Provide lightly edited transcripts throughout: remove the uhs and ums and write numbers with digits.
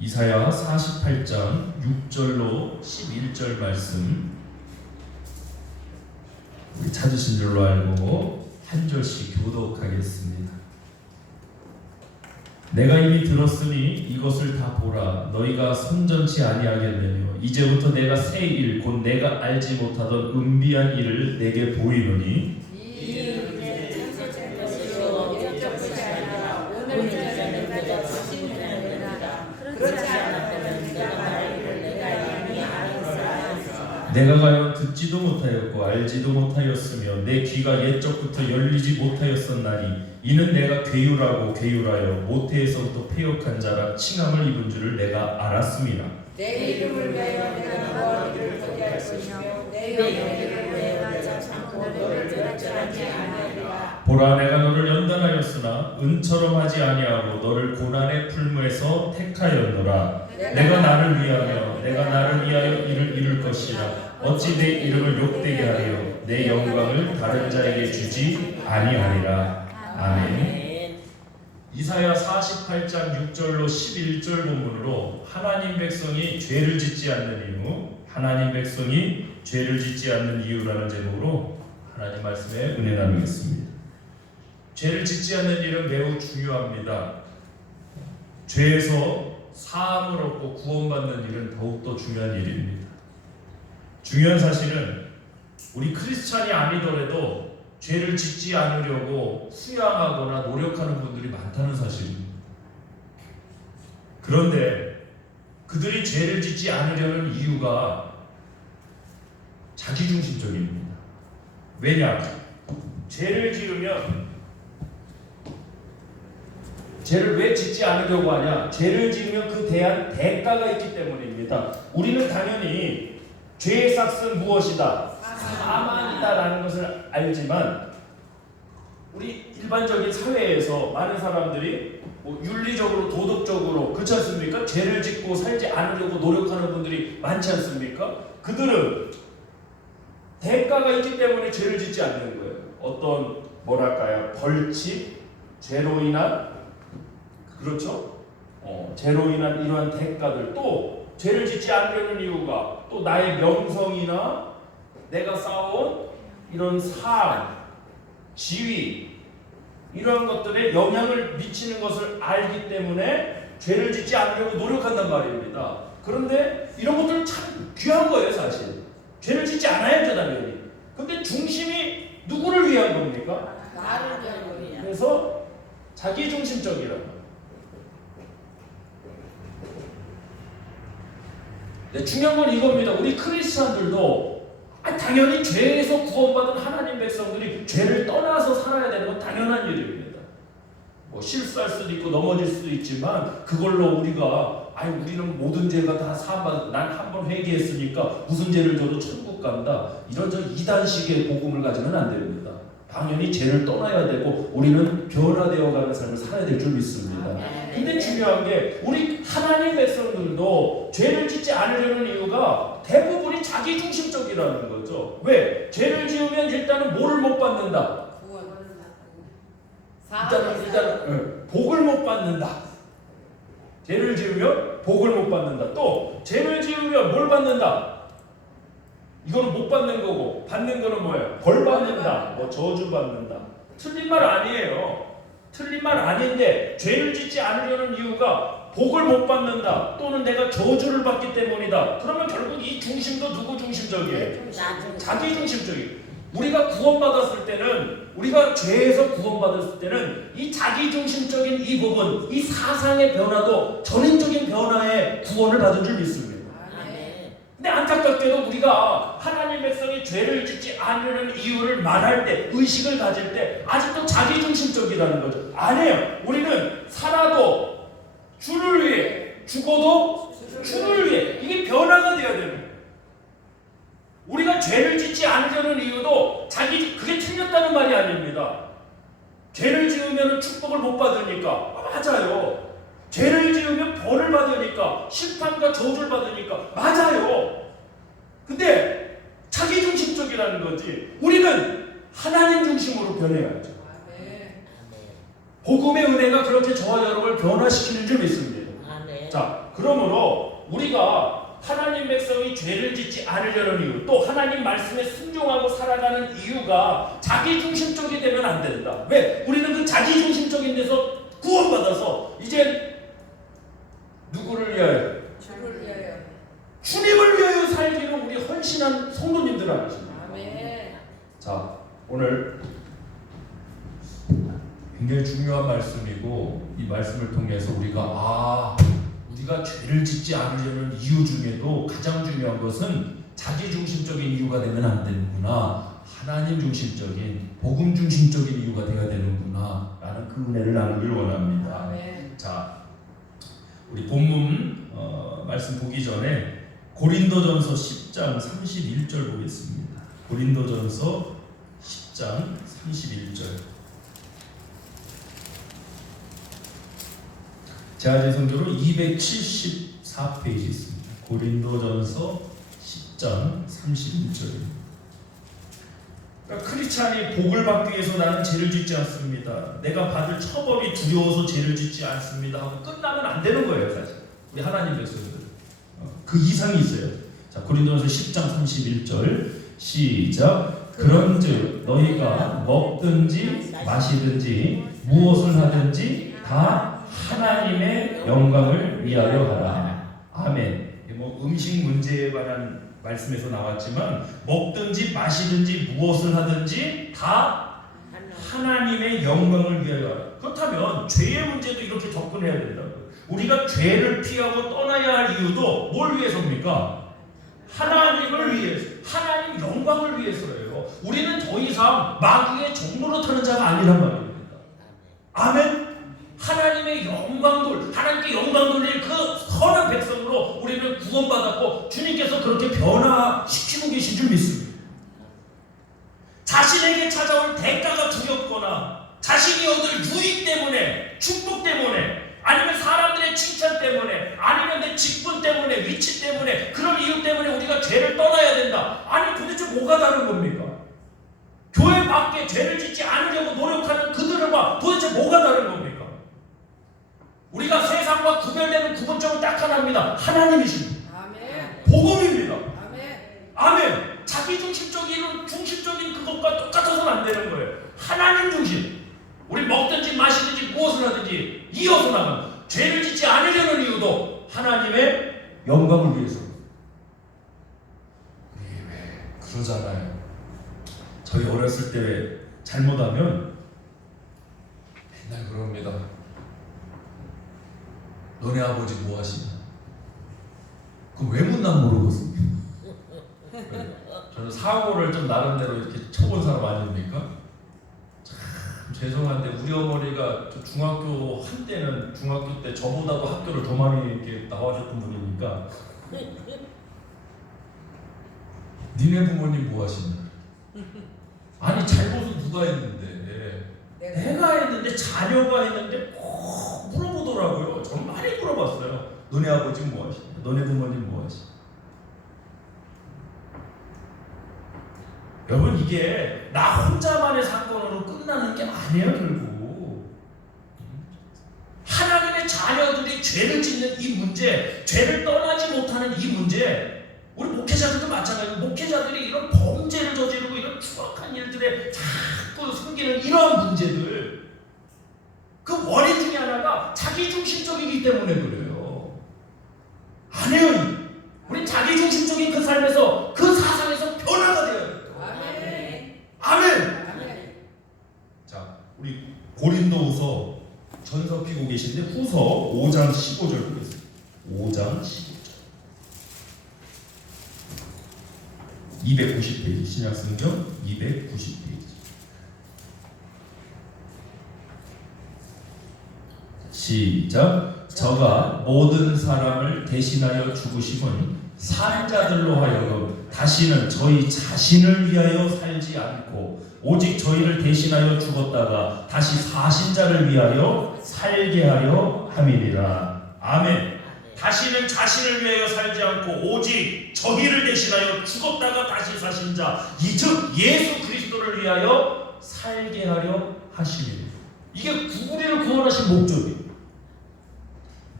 이사야 48장 6절로 11절 말씀 우리 찾으신 줄로 알고 한 절씩 교독하겠습니다. 내가 이미 들었으니 이것을 다 보라. 너희가 선전치 아니하겠느냐. 이제부터 내가 새 일 곧 내가 알지 못하던 은비한 일을 내게 보이노니 내가 과연 듣지도 못하였고 알지도 못하였으며 내 귀가 옛적부터 열리지 못하였었나니 이는 내가 괴유라고 괴유하여 모태에서부터 패역한 자라 칭함을 입은 줄을 내가 알았습니다. 내 이름을 위하여 내가 너희를 거대할 것이며 내 영광을 위하여 참고 너를 절제하지 아니하리라. 보라, 내가 너를 연단하였으나 은처럼 하지 아니하고 너를 고난의 풀무에서 택하였노라. 내가 나를 위하여 이를 이룰 것이라. 어찌 내 이름을 욕되게 하려 내 영광을 다른 자에게 주지 아니하리라. 아멘. 이사야 48장 6절로 11절 본문으로 하나님 백성이 죄를 짓지 않는 이유라는 제목으로 하나님 말씀에 은혜 나누겠습니다. 죄를 짓지 않는 일은 매우 중요합니다. 죄에서 사함을 얻고 구원받는 일은 더욱더 중요한 일입니다. 중요한 사실은 우리 크리스찬이 아니더라도 죄를 짓지 않으려고 수양하거나 노력하는 분들이 많다는 사실입니다. 그런데 그들이 죄를 짓지 않으려는 이유가 자기중심적입니다. 왜냐? 죄를 왜 짓지 않으려고 하냐? 죄를 지으면 그 대한 대가가 있기 때문입니다. 우리는 당연히 죄의 삭은 무엇이다? 사망이다라는 것을 알지만 우리 일반적인 사회에서 많은 사람들이 윤리적으로 도덕적으로 그렇지 않습니까? 죄를 짓고 살지 않으려고 노력하는 분들이 많지 않습니까? 그들은 대가가 있기 때문에 죄를 짓지 않는 거예요. 어떤 벌칙, 죄로 인한 죄로 인한 이러한 대가들, 또 죄를 짓지 않으려는 이유가 또 나의 명성이나 내가 쌓아온 이런 삶, 지위 이러한 것들에 영향을 미치는 것을 알기 때문에 죄를 짓지 않으려고 노력한단 말입니다. 그런데 이런 것들은 참 귀한 거예요, 사실. 죄를 짓지 않아야죠, 당연히. 근데 중심이 누구를 위한 겁니까? 나를 위한 겁니다. 그래서 자기중심적이라고. 네, 중요한 건 이겁니다. 우리 크리스찬들도 당연히 죄에서 구원받은 하나님 백성들이 죄를 떠나서 살아야 되는 건 당연한 일입니다. 실수할 수도 있고 넘어질 수도 있지만 그걸로 우리는 모든 죄가 다 사함받았다. 난 한 번 회개했으니까 무슨 죄를 져도 천국 간다. 이런 이단식의 복음을 가지면 안 됩니다. 당연히 죄를 떠나야 되고 우리는 변화되어가는 삶을 살아야 될 줄 믿습니다. 근데 중요한 게 우리 하나님 백성들도 죄를 짓지 않으려는 이유가 대부분이 자기중심적이라는 거죠. 왜? 죄를 지으면 일단은 뭐를 못 받는다? 일단은 복을 못 받는다. 죄를 지으면 복을 못 받는다. 또 죄를 지으면 뭘 받는다? 이거는 못 받는 거고 받는 거는 뭐예요? 벌 받는다. 저주 받는다. 틀린 말 아니에요. 틀린 말 아닌데 죄를 짓지 않으려는 이유가 복을 못 받는다 또는 내가 저주를 받기 때문이다. 그러면 결국 이 중심도 누구 중심적이에요? 자기 중심적이에요. 우리가 구원받았을 때는, 우리가 죄에서 구원받았을 때는 이 자기 중심적인 이 부분, 이 사상의 변화도 전인적인 변화의 구원을 받은 줄 믿습니다. 근데 안타깝게도 우리가 하나님 백성이 죄를 짓지 않으려는 이유를 말할 때, 의식을 가질 때 아직도 자기중심적이라는 거죠. 아니에요. 우리는 살아도 주를 위해, 죽어도 주를 위해. 이게 변화가 되어야 됩니다. 우리가 죄를 짓지 않으려는 이유도 그게 틀렸다는 말이 아닙니다. 죄를 지으면 축복을 못 받으니까. 맞아요. 죄를 지으면 벌을 받으니까, 심판과 저주를 받으니까. 맞아요. 근데 자기중심적이라는 거지. 우리는 하나님 중심으로 변해야죠. 복음의 은혜가 그렇게 저와 여러분을 변화시키는 줄 믿습니다. 자, 그러므로 우리가 하나님 백성이 죄를 짓지 않으려는 이유, 또 하나님 말씀에 순종하고 살아가는 이유가 자기중심적이 되면 안 된다. 왜? 우리는 그 자기중심적인 데서 구원받아서 이제 누구를 위하여? 주를 위하여. 주님을 위하여 살기를 우리 헌신한 성도님들 아니십니까? 아멘. 자, 오늘 굉장히 중요한 말씀이고, 이 말씀을 통해서 우리가 죄를 짓지 않으려는 이유 중에도 가장 중요한 것은 자기중심적인 이유가 되면 안 되는구나, 하나님 중심적인, 복음 중심적인 이유가 되어야 되는구나 라는 그 은혜를 나누길 원합니다. 아멘. 자, 우리 본문 말씀 보기 전에 고린도전서 10장 31절 보겠습니다. 고린도전서 10장 31절. 제아제 성경으로 274페이지 있습니다. 고린도전서 10장 31절. 그러니까 크리스찬이 복을 받기 위해서 나는 죄를 짓지 않습니다, 내가 받을 처벌이 두려워서 죄를 짓지 않습니다 하고 끝나면 안 되는 거예요. 사실 우리 하나님 백성들 그 이상이 있어요. 자, 고린도전서 10장 31절 시작. 그런즉 너희가 먹든지 마시든지 무엇을 하든지 다 하나님의 영광을 위하여 하라. 아멘. 뭐 음식 문제에 관한 말씀에서 나왔지만 먹든지 마시든지 무엇을 하든지 다 하나님의 영광을 위하여 하라. 그렇다면 죄의 문제도 이렇게 접근해야 된다고요. 우리가 죄를 피하고 떠나야 할 이유도 뭘 위해서입니까? 하나님을 위해서, 하나님 영광을 위해서예요. 우리는 더 이상 마귀의 종로로 타는 자가 아니란 말입니다. 아멘. 하나님의 영광 하나님께 영광 돌릴 그 선한 백성으로 우리는 구원받았고, 주님께서 그렇게 변화시키고 계신 줄 믿습니다. 자신에게 찾아올 대가가 두렵거나 자신이 얻을 유익 때문에, 축복 때문에, 아니면 사람들의 칭찬 때문에, 아니면 내 직분 때문에, 위치 때문에, 그런 이유 때문에 우리가 죄를 떠나야 된다. 아니 도대체 뭐가 다른 겁니까? 교회 밖에 죄를 짓지 않으려고 노력하는 그들과 도대체 뭐가 다른 겁니까? 우리가 세상과 구별되는 구분점은 딱 하나입니다. 하나님이십니다. 아멘. 복음입니다. 아멘. 아멘. 자기중심적인 그것과 똑같아서는 안 되는 거예요. 하나님 중심. 우리 먹든지 마시든지 무엇을 하든지 이어서 나가는, 죄를 짓지 않으려는 이유도 하나님의 영광을 위해서. 왜 그러잖아요. 저희 어렸을 때 잘못하면 맨날 그럽니다. 너네 아버지 뭐 하시냐? 그럼 왜 묻나 모르겠습니다. 저는 사고를 좀 나름대로 이렇게 쳐본 사람 아닙니까? 참 죄송한데 우리 어머니가 저 중학교 한때는 중학교 때 저보다도 학교를 더 많이 이렇게 나와줬던 분이니까 니네 부모님 뭐 하시냐? 아니 잘못은 누가 했는데? 내가 했는데, 자녀가 했는데 꼭 물어보더라고요. 저는 많이 물어봤어요. 너네 아버지 뭐 하시냐? 너네 부모님 뭐 하시냐? 여러분, 이게 나 혼자만의 사건으로 끝나는 게 아니에요. 결국 하나님의 자녀들이 죄를 짓는 이 문제, 죄를 떠나지 못하는 이 문제, 우리 목회자들도 마찬가지고, 목회자들이 이런 범죄를 저지르고 이런 추악한 일들에 자꾸 숨기는 이러한 문제들, 그 원인 중에 하나가 자기중심적이기 때문에 그래요. 아니에요. 우린 자기중심적인 그 삶에서, 그 사상에서 변화가 되어야 돼요. 아멘. 아멘. 아멘. 자, 우리 고린도후서 전서 피고 계신데 후서 5장 15절 보겠습니다. 5장 15절. 290페이지, 신약성경 290페이지. 시작. 저가 모든 사람을 대신하여 죽으심은 산자들로 하여금 다시는 저희 자신을 위하여 살지 않고 오직 저희를 대신하여 죽었다가 다시 사신 자를 위하여 살게 하려 함이니라. 아멘. 다시는 자신을 위하여 살지 않고 오직 저희를 대신하여 죽었다가 다시 사신 자, 즉 예수 그리스도를 위하여 살게 하려 하시니. 이게 우리를 구원하신 목적이에요.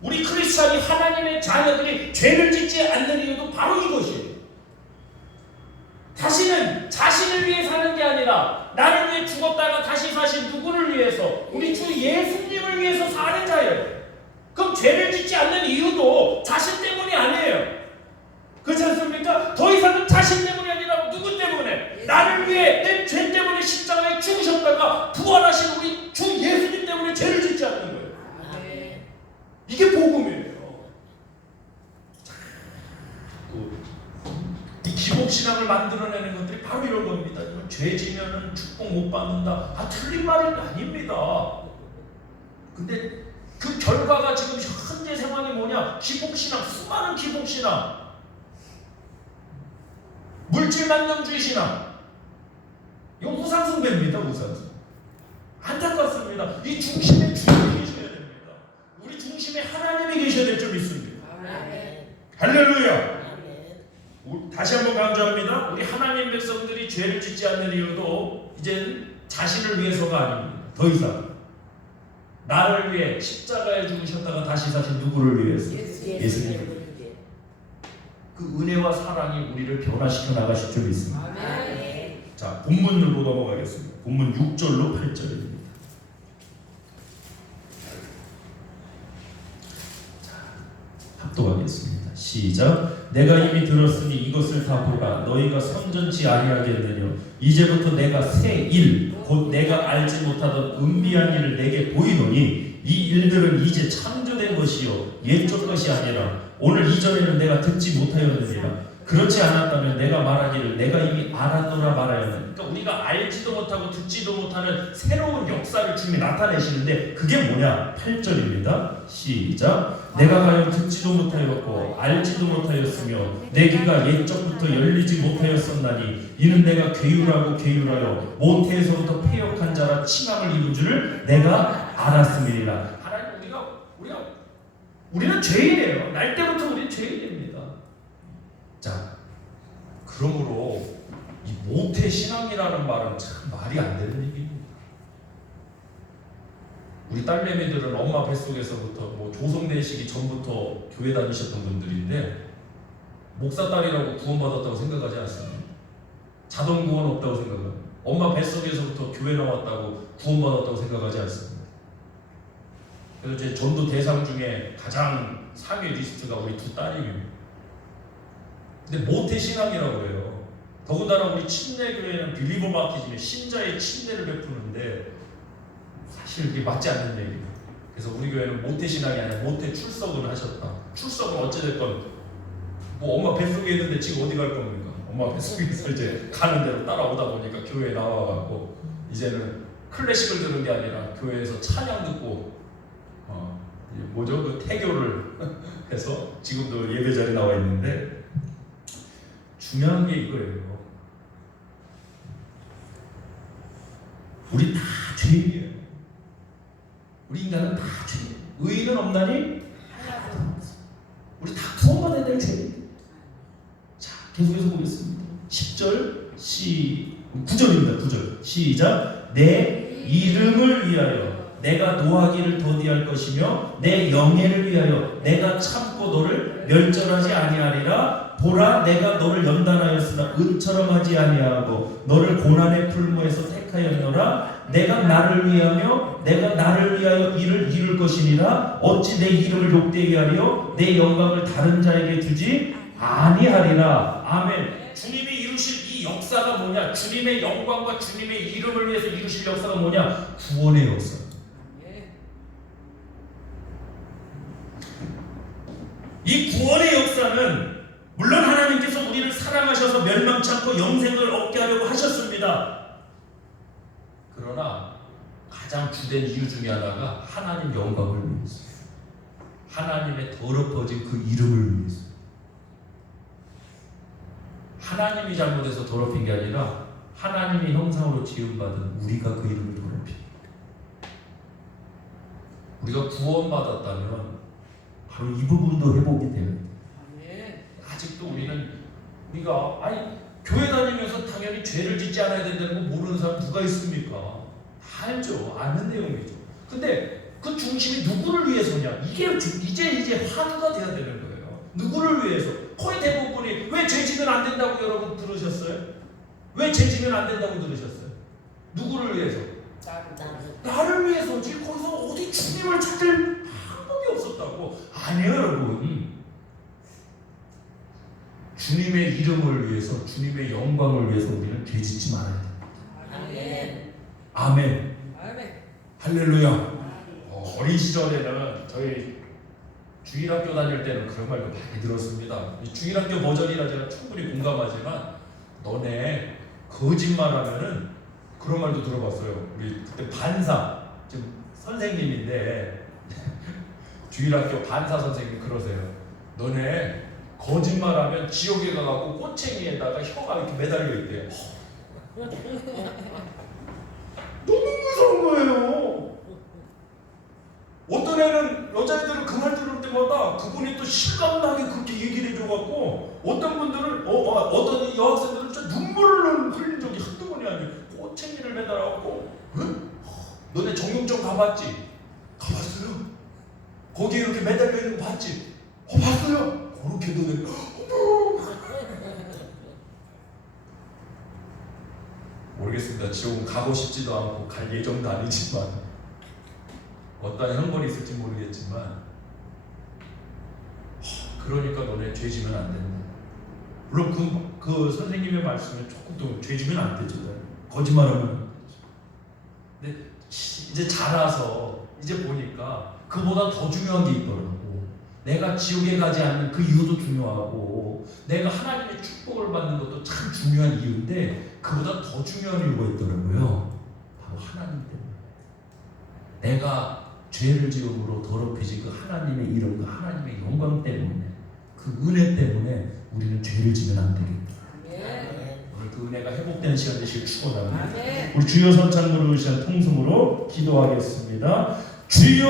우리 크리스찬이 하나님의 자녀들이 죄를 짓지 않는 이유도 바로 이것이에요. 다시는 자신을 위해 사는 게 아니라 나를 위해 죽었다가 다시 사신 누구를 위해서? 우리 주 예수님을 위해서 사는 자예요. 그럼 죄를 짓지 않는 이유도 자신 때문이 아니에요. 그렇지 않습니까? 더 이상은 자신 때문이 아니라 누구 때문에? 나를 위해 내 죄 때문에 십자가에 죽으셨다가 부활하신 우리 주 예수님 때문에 죄를 짓지 않는 거예요. 이게 복음이에요. 이 기복신앙을 만들어내는 것들이 바로 이런 겁니다. 죄 지면은 축복 못 받는다. 틀린 말은 아닙니다. 근데 그 결과가 지금 현재 상황이 뭐냐? 기복신앙, 수많은 기복신앙, 물질만능주의 신앙, 이거 우상숭배입니다. 우상숭배. 안타깝습니다. 이 중심에 주님이 계셔야 됩니다. 우리 중심에 하나님이 계셔야 될 줄 믿습니다. 할렐루야. 다시 한번 강조합니다. 우리 하나님 백성들이 죄를 짓지 않는 이유도 이제는 자신을 위해서가 아닙니다. 더 이상 나를 위해 십자가에 죽으셨다가 다시 사신 누구를 위해서? 예수님. 그 은혜와 사랑이 우리를 변화시켜 나가실 줄 믿습니다. 자, 본문으로 넘어가겠습니다. 본문 6절로 8절입니다. 자, 합독하겠습니다. 시작. 내가 이미 들었으니 이것을 다 보라. 너희가 선전치 아니하겠느냐. 이제부터 내가 새 일, 곧 내가 알지 못하던 은비한 일을 내게 보이노니 이 일들은 이제 창조된 것이요 옛적 것이 아니라 오늘 이전에는 내가 듣지 못하였느니라. 그렇지 않았다면 내가 말하기를 내가 이미 알았노라 말하였느니라. 그러니까 우리가 알지도 못하고 듣지도 못하는 새로운 역사를 주님이 나타내시는데 그게 뭐냐? 8절입니다. 시작. 내가 가요 듣지도 못하였고 알지도 못하였으며 내 귀가 옛적부터 열리지 못하였었나니 이는 내가 괴율하여 모태에서부터 패역한 자라 칭함을 입은 줄을 내가 알았음이니라. 하나님, 우리는 죄인이에요. 날 때부터 우리는 죄인입니다. 자, 그러므로 이 모태신앙이라는 말은 참 말이 안 되는 얘기입니다. 우리 딸내미들은 엄마 뱃속에서부터 조성내시기 전부터 교회 다니셨던 분들인데 목사 딸이라고 구원받았다고 생각하지 않습니다. 자동 구원 없다고 생각합니다. 엄마 뱃속에서부터 교회 나왔다고 구원받았다고 생각하지 않습니다. 그래서 제 전도 대상 중에 가장 상위 리스트가 우리 두 딸입니다. 근데 모태신앙이라고 해요. 더군다나 우리 침례교회는 빌리버 바티즘에 신자의 침례를 베푸는데 사실 이게 맞지 않는 얘기입니다. 그래서 우리 교회는 모태신앙이 아니라 모태 출석을 하셨다. 출석은 어찌됐건 엄마 뱃속에 있는데 지금 어디 갈 겁니까? 엄마 뱃속에서 이제 가는 대로 따라오다 보니까 교회에 나와갖고 이제는 클래식을 듣는 게 아니라 교회에서 찬양 듣고 그 태교를 해서 지금도 예배 자리에 나와 있는데 중요한 게 이거예요. 우리 다 죄인이에요. 우리 인간은 다 죄인이에요. 의인은 없나니? 우리 다 구원받아야 될 죄인. 자, 계속해서 보겠습니다. 10절, 9절입니다. 9절. 시작. 내 이름을 위하여 내가 노하기를 더디할 것이며 내 영예를 위하여 내가 참고 너를 멸절하지 아니하리라. 보라, 내가 너를 연단하였으나 은처럼 하지 아니하고 너를 고난의 풀무에서 택하였노라. 내가 나를 위하여 이를 이룰 것이니라. 어찌 내 이름을 욕되게 하리요 내 영광을 다른 자에게 주지 아니하리라. 아멘. 주님이 이루실 이 역사가 뭐냐? 주님의 영광과 주님의 이름을 위해서 이루실 역사가 뭐냐? 구원의 역사. 이 구원의 역사는 물론 하나님께서 우리를 사랑하셔서 멸망치 않고 영생을 얻게 하려고 하셨습니다. 그러나 가장 주된 이유 중에 하나가 하나님 영광을 위해서, 하나님의 더럽어진 그 이름을 위해서. 하나님이 잘못해서 더럽힌 게 아니라 하나님의 형상으로 지음받은 우리가 그 이름을 더럽힙니다. 우리가 구원받았다면 바로 이 부분도 회복이 돼요. 아직도 우리가 교회 다니면서 당연히 죄를 짓지 않아야 된다는 거 모르는 사람 누가 있습니까? 다 알죠. 아는 내용이죠. 근데 그 중심이 누구를 위해서냐? 이게 이제 화두가 돼야 되는 거예요. 누구를 위해서? 거의 대부분이 왜 죄지면 안 된다고 여러분 들으셨어요? 왜 죄지면 안 된다고 들으셨어요? 누구를 위해서? 나를 위해서지. 거기서 어디 주님을 찾을 방법이 없었다고. 아니에요, 여러분. 주님의 이름을 위해서, 주님의 영광을 위해서 우리는 죄짓지 말아야 됩니다. 아멘. 할렐루야. 어린 시절에는 저희 주일학교 다닐 때는 그런 말도 많이 들었습니다. 이 주일학교 버전이라 제가 충분히 공감하지만, 너네 거짓말하면은, 그런 말도 들어봤어요. 우리 그때 반사, 지금 선생님인데 주일학교 반사 선생님 그러세요. 너네 거짓말하면 지옥에 가갖고 꼬챙이에다가 혀가 이렇게 매달려 있대요. 너무 무서운 거예요. 어떤 애는, 여자애들은 그 말 들을 때마다 그분이 또 실감나게 그렇게 얘기를 해줘갖고, 어떤 분들은 어떤 여학생들은 진짜 눈물을 흘린 적이 한두 번이 아니에요. 꼬챙이를 매달아갖고, 응? 너네 정육점 가봤지? 가봤어요. 거기에 이렇게 매달려 있는 거 봤지? 봤어요. 그렇게 너네 모르겠습니다. 지옥은 가고 싶지도 않고 갈 예정도 아니지만, 어떤 형벌이 있을지 모르겠지만, 그러니까 너네 죄지면 안 된다. 물론 그 선생님의 말씀에 조금 더 죄지면 안 되죠. 거짓말하면 안 되죠. 근데 이제 자라서 이제 보니까 그보다 더 중요한 게 있더라고. 내가 지옥에 가지 않는 그 이유도 중요하고, 내가 하나님의 축복을 받는 것도 참 중요한 이유인데, 그보다 더 중요한 이유가 있더라고요. 바로 하나님 때문에. 내가 죄를 지음으로 더럽혀진 그 하나님의 이름, 그 하나님의 영광 때문에, 그 은혜 때문에 우리는 죄를 지면 안 되겠다. 오늘 그 은혜가 회복되는 시간 되시길 축원합니다. 우리 주여 선창 부르시는 통성으로 기도하겠습니다. 주여